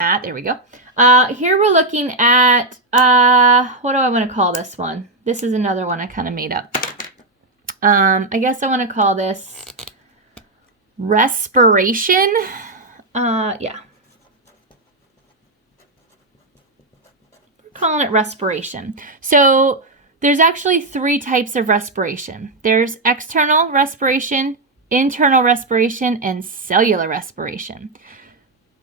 There we go. Here we're looking at, what do I want to call this one? This is another one I kind of made up. I guess I want to call this Respiration. Yeah. We're calling it respiration. So there's actually 3 types of respiration. There's external respiration, internal respiration, and cellular respiration.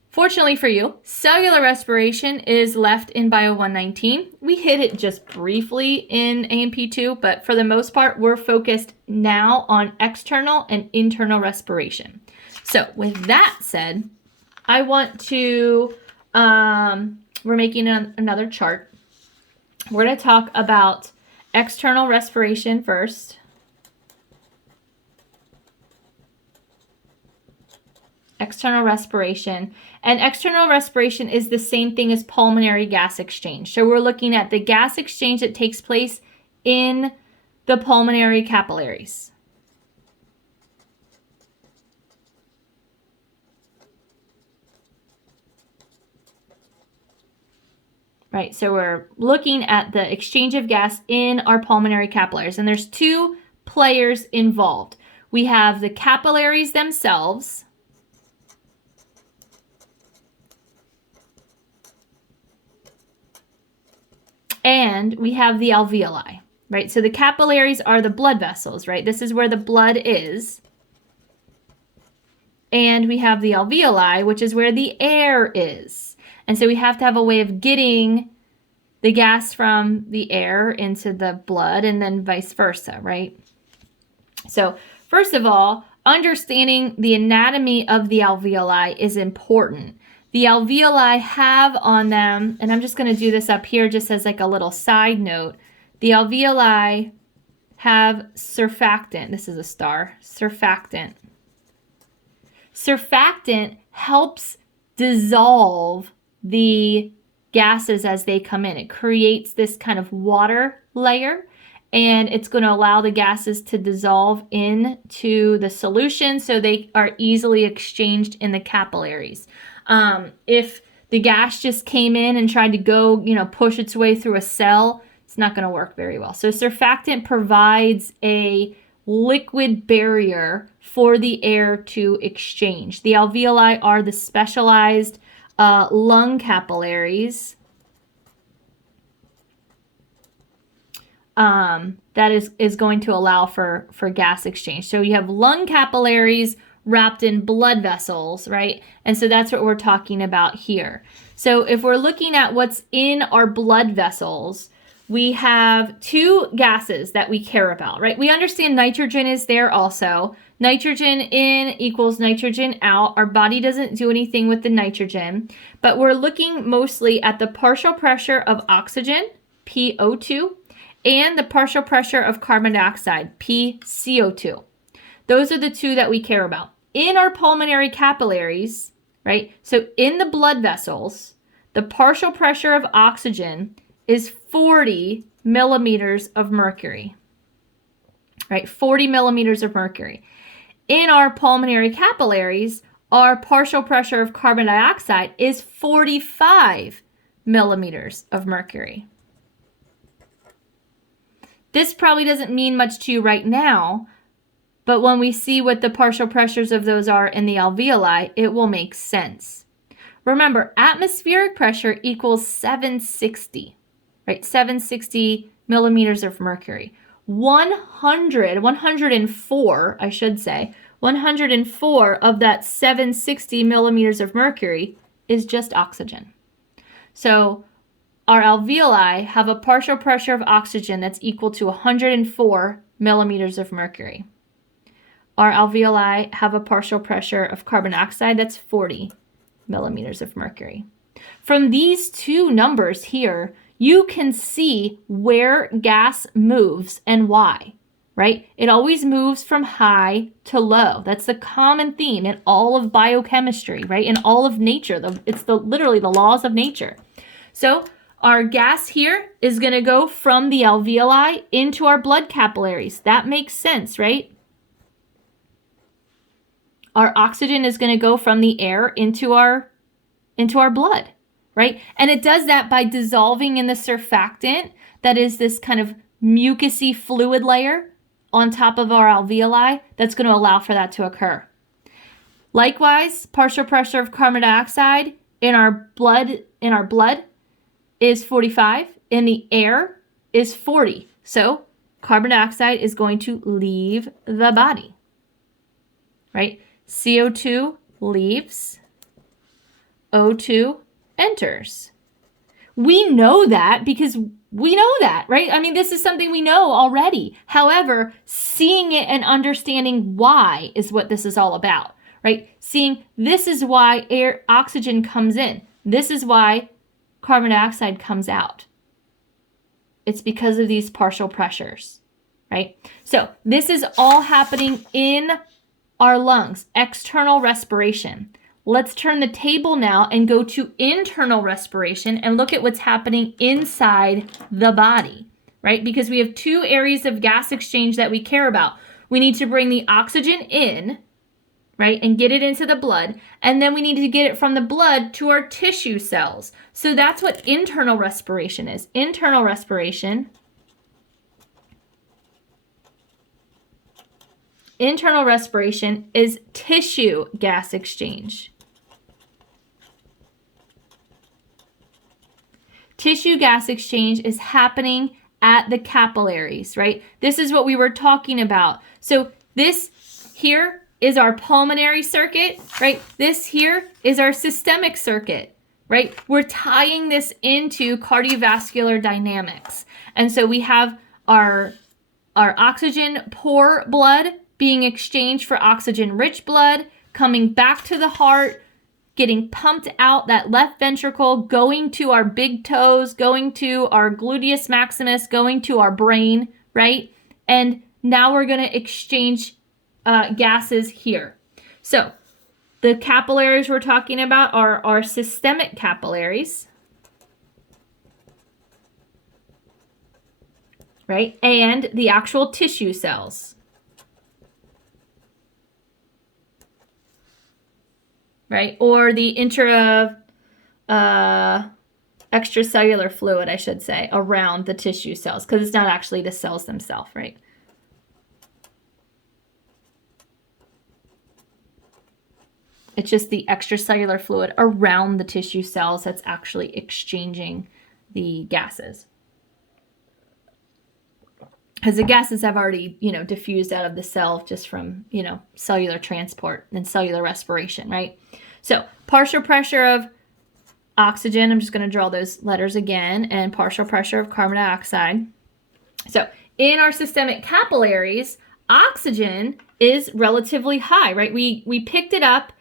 Fortunately for you, cellular respiration is left in Bio 119. We hit it just briefly in A&P 2, but for the most part, we're focused now on external and internal respiration. So with that said, I want to, we're making another chart. We're going to talk about external respiration first. External respiration. And external respiration is the same thing as pulmonary gas exchange. So we're looking at the gas exchange that takes place in the pulmonary capillaries. Right, so we're looking at the exchange of gas in our pulmonary capillaries. And there's 2 players involved. We have the capillaries themselves, and we have the alveoli, right? So the capillaries are the blood vessels, right? This is where the blood is. And we have the alveoli, which is where the air is. And so we have to have a way of getting the gas from the air into the blood and then vice versa, right? So first of all, understanding the anatomy of the alveoli is important. The alveoli have on them, and I'm just going to do this up here just as like a little side note. The alveoli have surfactant. This is a star. Surfactant. Surfactant helps dissolve the gases as they come in. It creates this kind of water layer, and it's going to allow the gases to dissolve into the solution so they are easily exchanged in the capillaries. If the gas just came in and tried to go, push its way through a cell, it's not going to work very well. So surfactant provides a liquid barrier for the air to exchange. The alveoli are the specialized lung capillaries that is going to allow for gas exchange. So you have lung capillaries wrapped in blood vessels, right? And so that's what we're talking about here. So if we're looking at what's in our blood vessels, we have 2 gases that we care about, right? We understand nitrogen is there also. Nitrogen in equals nitrogen out. Our body doesn't do anything with the nitrogen, but we're looking mostly at the partial pressure of oxygen, PO2, and the partial pressure of carbon dioxide, PCO2. Those are the 2 that we care about. In our pulmonary capillaries, right? So in the blood vessels, the partial pressure of oxygen is 40 millimeters of mercury, right? 40 millimeters of mercury. In our pulmonary capillaries, our partial pressure of carbon dioxide is 45 millimeters of mercury. This probably doesn't mean much to you right now, but when we see what the partial pressures of those are in the alveoli, it will make sense. Remember, atmospheric pressure equals 760, right? 760 millimeters of mercury. 104, I should say, 104 of that 760 millimeters of mercury is just oxygen. So our alveoli have a partial pressure of oxygen that's equal to 104 millimeters of mercury. Our alveoli have a partial pressure of carbon dioxide that's 40 millimeters of mercury. From these 2 numbers here, you can see where gas moves and why, right? It always moves from high to low. That's the common theme in all of biochemistry, right? In all of nature. It's literally the laws of nature. So our gas here is going to go from the alveoli into our blood capillaries. That makes sense, right? Our oxygen is going to go from the air into our into our blood, right? And it does that by dissolving in the surfactant that is this kind of mucousy fluid layer on top of our alveoli that's going to allow for that to occur. Likewise, partial pressure of carbon dioxide in our blood is 45, in the air is 40. So carbon dioxide is going to leave the body, right? CO2 leaves, O2 enters. We know that because we know that, right? I mean, this is something we know already. However, seeing it and understanding why is what this is all about, right? Seeing this is why oxygen comes in. This is why carbon dioxide comes out. It's because of these partial pressures, right? So this is all happening in our lungs, external respiration. Let's turn the table now and go to internal respiration and look at what's happening inside the body, right? Because we have two areas of gas exchange that we care about. We need to bring the oxygen in, right, and get it into the blood, and then we need to get it from the blood to our tissue cells. So that's what internal respiration is. Internal respiration. Internal respiration is tissue gas exchange. Tissue gas exchange is happening at the capillaries, right? This is what we were talking about. So this here is our pulmonary circuit, right? This here is our systemic circuit, right? We're tying this into cardiovascular dynamics. And so we have our oxygen poor blood being exchanged for oxygen-rich blood, coming back to the heart, getting pumped out that left ventricle, going to our big toes, going to our gluteus maximus, going to our brain, right? And now we're going to exchange gases here. So the capillaries we're talking about are our systemic capillaries, right? And the actual tissue cells. Right? Or the extracellular fluid, I should say, around the tissue cells, because it's not actually the cells themselves, right? It's just the extracellular fluid around the tissue cells that's actually exchanging the gases. Because the gases have already, diffused out of the cell just from, cellular transport and cellular respiration, right? So partial pressure of oxygen, I'm just going to draw those letters again, and partial pressure of carbon dioxide. So in our systemic capillaries, oxygen is relatively high, right? We picked it up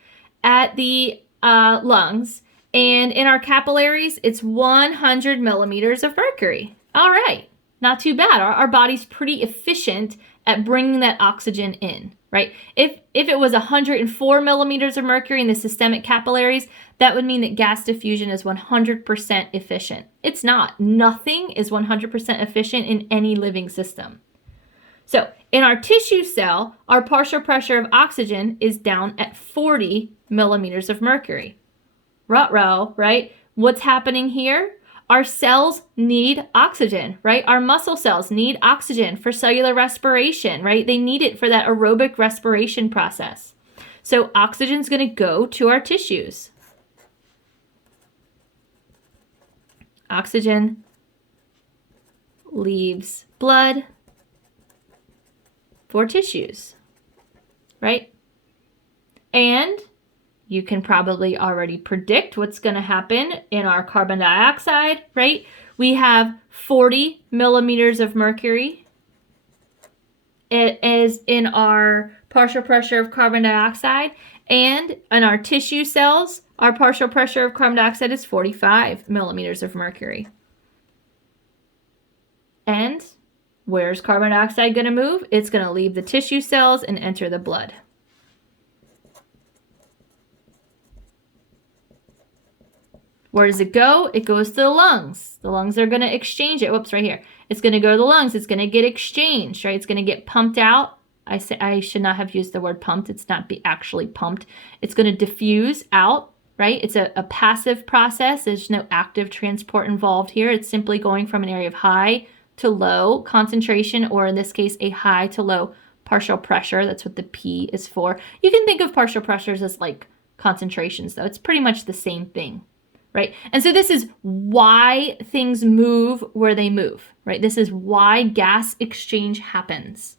at the lungs, and in our capillaries, it's 100 millimeters of mercury. All right. Not too bad. Our body's pretty efficient at bringing that oxygen in, right? If it was 104 millimeters of mercury in the systemic capillaries, that would mean that gas diffusion is 100% efficient. It's not. Nothing is 100% efficient in any living system. So in our tissue cell, our partial pressure of oxygen is down at 40 millimeters of mercury. Ruh-roh, right? What's happening here? Our cells need oxygen, right? Our muscle cells need oxygen for cellular respiration, right? They need it for that aerobic respiration process. So oxygen is going to go to our tissues. Oxygen leaves blood for tissues, right? And you can probably already predict what's going to happen in our carbon dioxide, right? We have 40 millimeters of mercury. It is in our partial pressure of carbon dioxide. And in our tissue cells, our partial pressure of carbon dioxide is 45 millimeters of mercury. And where's carbon dioxide going to move? It's going to leave the tissue cells and enter the blood. Where does it go? It goes to the lungs. The lungs are going to exchange it. Whoops, right here. It's going to go to the lungs. It's going to get exchanged, right? It's going to get pumped out. I should not have used the word pumped. It's not actually pumped. It's going to diffuse out right? It's a passive process. There's no active transport involved here. It's simply going from an area of high to low concentration, or in this case, a high to low partial pressure. That's what the P is for. You can think of partial pressures as like concentrations, though. It's pretty much the same thing, right? And so this is why things move where they move, right? This is why gas exchange happens.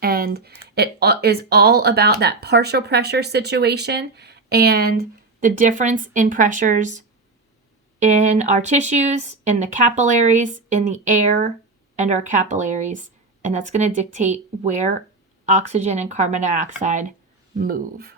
And it is all about that partial pressure situation and the difference in pressures in our tissues, in the capillaries, in the air, and our capillaries. And that's going to dictate where oxygen and carbon dioxide move.